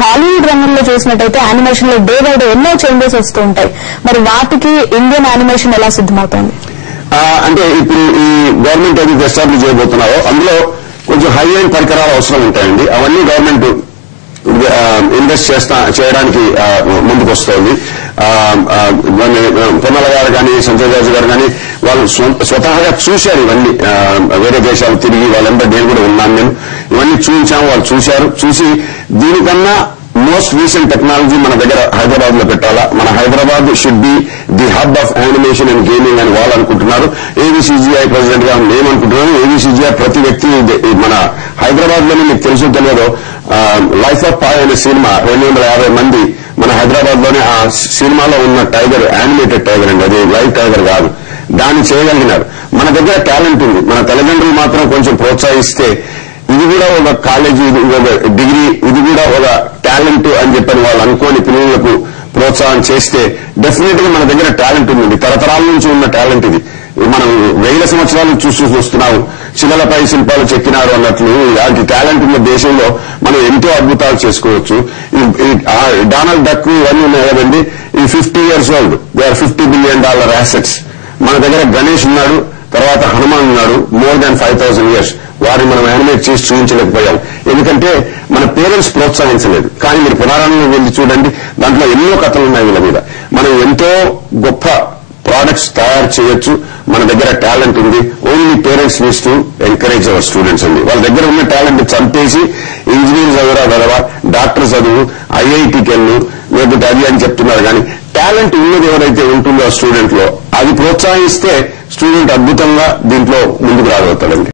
Hollywood రంగంలో చూసినట్టయితే animation లో డే బై డే ఎన్నో చేంజెస్ వస్తూ ఉంటాయి. మరి వాటికి ఇండియన్ యానిమేషన్ ఎలా సిద్ధమవుతుంది? అంటే ఇప్పుడు ఈ గవర్నమెంట్ ఏదైతే ఎస్టాబ్లిష్ చేయబోతున్నారో అందులో కొంచెం హై ఎండ్ పరికరాలు అవసరం ఉంటాయండి. అవన్నీ గవర్నమెంట్ ఇన్వెస్ట్ చేయడానికి ముందుకు వస్తోంది. పొన్నల గారు కానీ సంజయ్ రాజు గారు కానీ వాళ్ళు స్వతహాగా చూశారు ఇవన్నీ. వేరే దేశాలు తిరిగి వాళ్ళంతా నేను కూడా ఉన్నాను, నేను ఇవన్నీ చూపించాము, వాళ్ళు చూశారు. చూసి దీనికన్నా మోస్ట్ రీసెంట్ టెక్నాలజీ మన దగ్గర హైదరాబాద్ లో పెట్టాలా, మన Hyderabad should be the hub of animation and gaming అని వాళ్ళు అనుకుంటున్నారు. ఏబీసీజీఐ ప్రెసిడెంట్ గా నేను అనుకుంటున్నాను. ఏబీసీజీఐ ప్రతి వ్యక్తి మన హైదరాబాద్ లోనే మీకు తెలుసు తెలియదు, లైఫ్ ఆఫ్ పాయ్ అనే సినిమా 250 మంది మన హైదరాబాద్ లోనే ఆ సినిమాలో ఉన్న టైగర్ యానిమేటెడ్ టైగర్ అండి, అది లైవ్ టైగర్ కాదు, దాన్ని చేయగలిగినారు. మన దగ్గర టాలెంట్ ఉంది. మన తల్లిదండ్రులు మాత్రం కొంచెం ప్రోత్సహిస్తే ఇది కూడా ఒక కాలేజీ, ఇది ఒక డిగ్రీ, ఇది కూడా ఒక టాలెంట్ అని చెప్పని వాళ్ళు అనుకోని పిల్లలకు ప్రోత్సాహం చేస్తే డెఫినెట్ గా మన దగ్గర టాలెంట్ ఉంది. తరతరాల నుంచి ఉన్న టాలెంట్ ఇది. మనం 1000 సంవత్సరాలు చూస్తున్నాము. శిలలపై శిల్పాలు చెక్కినారు అన్నట్లు ఇలాంటి టాలెంట్ ఉన్న దేశంలో మనం ఎంతో అద్భుతాలు చేసుకోవచ్చు. డొనాల్డ్ డక్ ఇవన్నీ ఉన్నాయి కదండి, ఈ 50 years old, they are $50 billion assets. మన దగ్గర గణేష్ ఉన్నాడు, తర్వాత హనుమాన్ ఉన్నాడు, మోర్ దాన్ 5000 years. వారిని మనం యానిమేట్ చేసి చూపించలేకపోయాం, ఎందుకంటే మన పేరెంట్స్ ప్రోత్సహించలేదు. కానీ మీరు పురాణంలో వెళ్ళి చూడండి, దాంట్లో ఎన్నో కథలు ఉన్నాయి వీళ్ళ మీద. మనం ఎంతో గొప్ప ప్రోడక్ట్స్ తయారు చేయొచ్చు. మన దగ్గర టాలెంట్ ఉంది. Only parents needs to encourage our students అండి. వాళ్ళ దగ్గర ఉన్న టాలెంట్ చంపేసి ఇంజనీర్ చదువురా, డాక్టర్ చదువు, ఐఐటికి వెళ్ళు, లేకపోతే అది అని చెప్తున్నారు. కానీ టాలెంట్ ఉన్నది ఎవరైతే ఉంటుందో స్టూడెంట్ లో, అది ప్రోత్సహిస్తే స్టూడెంట్ అద్భుతంగా దీంట్లో ముందుకు రాగలుగుతాడండి.